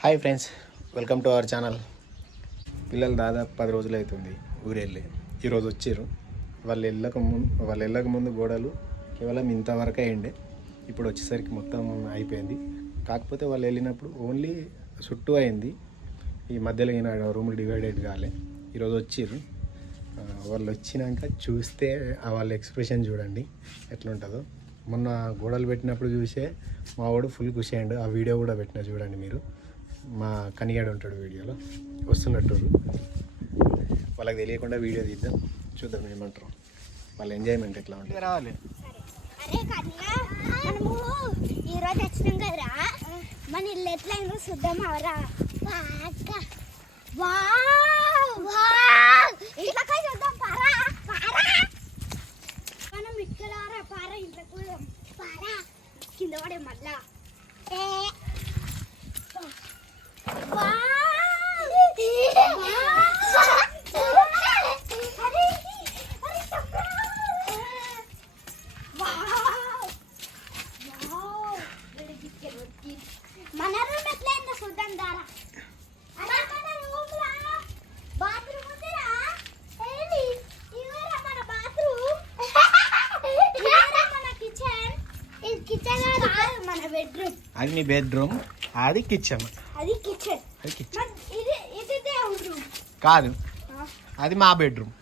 Hi friends welcome to our channel. పిల్లలు దాదాపు పది రోజులు అవుతుంది ఊరెళ్ళి. ఈరోజు వచ్చారు. వాళ్ళు వెళ్ళక ముందు వాళ్ళు వెళ్ళక ముందు గోడలు కేవలం ఇంతవరకు అయ్యిండే ఇప్పుడు వచ్చేసరికి మొత్తం అయిపోయింది. కాకపోతే వాళ్ళు వెళ్ళినప్పుడు ఓన్లీ చుట్టూ అయింది. ఈ మధ్యలో ఈయన రూములు డివైడెడ్ కాలే. ఈరోజు వచ్చారు. వాళ్ళు వచ్చినాక చూస్తే వాళ్ళ ఎక్స్ప్రెషన్ చూడండి ఎట్లుంటుందో. మొన్న గోడలు పెట్టినప్పుడు చూసే మా వాడు ఫుల్ ఖుషి అయ్యండు. ఆ వీడియో కూడా పెట్టిన చూడండి మీరు. మా కనిగాడు ఉంటాడు వీడియోలో. వస్తున్నట్టు వాళ్ళకి తెలియకుండా వీడియో తీద్దాం. చూద్దాం ఏమంటారు. వాళ్ళ ఎంజాయ్మెంట్ ఎట్లా ఉంటుంది. రావాలి. అరే కన్నా మనము ఈ రోజు వచ్చినాం కదరా మన ఇల్లు ఎట్లయిందో చూద్దాం అవరా. ఇంట్లోకి చూద్దాం. పారా పారా. మనం ఇక్కడ పారా ఇంట్లోకి పారా. కింద పడే మళ్ళా ఏ మన రూమ్ ఎట్లయిందో చూద్దాం దారా అరే మన రూమ్ రా బాత్రూమ్ ఉందిరా ఏంటి ఇవరా మన బాత్రూమ్ ఇవరా మన కిచెన్ ఇది కిచెన్ కాదు మన బెడ్రూమ్ అది నీ బెడ్రూమ్. అది కిచెన్ అది అది కాదు. అది మా బెడ్రూమ్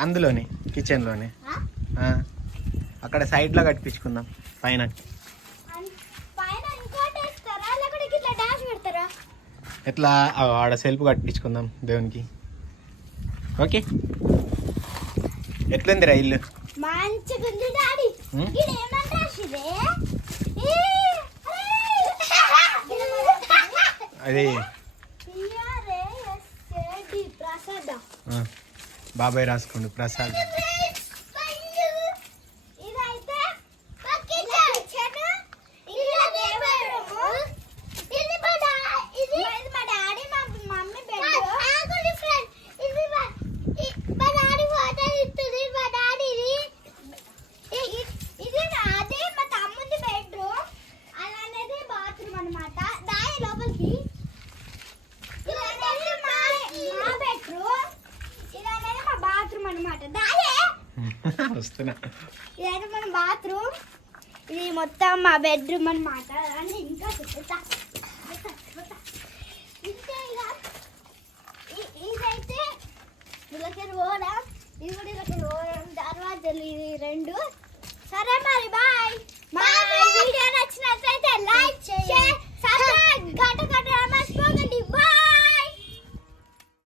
అందులోనే కిచెన్లోనే అక్కడ సైడ్లో కట్టించుకుందాం పైన. ఎట్లా? ఆడ సెల్ఫ్ కట్టించుకుందాం దేవునికి. ఓకే. ఎట్లుందిరా ఇల్లు? మంచిగా ఉంది డాడీ. హ్మ్? ఇది ఏమని రాసిదే? అది. బాబాయ్ రాసుకోండి ప్రసాద్ ఇదైతే కిచెన్ ఇలా దేవుడు ఇది మా డా- ఇది ఇది మా డాడీ మా మమ్మీ బెడ్ ఆగుడి ఫ్రెండ్ ఇది మా ఇ- మా డాడీ వాటర్ ఇస్తుంది మా డాడీది ఇ- ఇ- ఇది నాది మా తమ్ముడి బెడ్రూమ్ అలానేది బాత్రూమ్ అన్నమాట దాని లోపలికి ఇదనేది మా మా బెడ్రూమ్ ఇదనేది మా బాత్రూమ్ అన్నమాట దాయే వస్తున్నా. ఇదైతే మన బాత్రూమ్. ఇది మొత్తం మా బెడ్రూమ్ అన్నమాట. అని ఇంకా ఇదైతే ఇళ్ళకి పోవడం ఇది కూడా ఇళ్ళకి పోవడం దర్వాజలు ఇది రెండు. సరే మరి బాయ్. మా వీడియో నచ్చినట్లయితే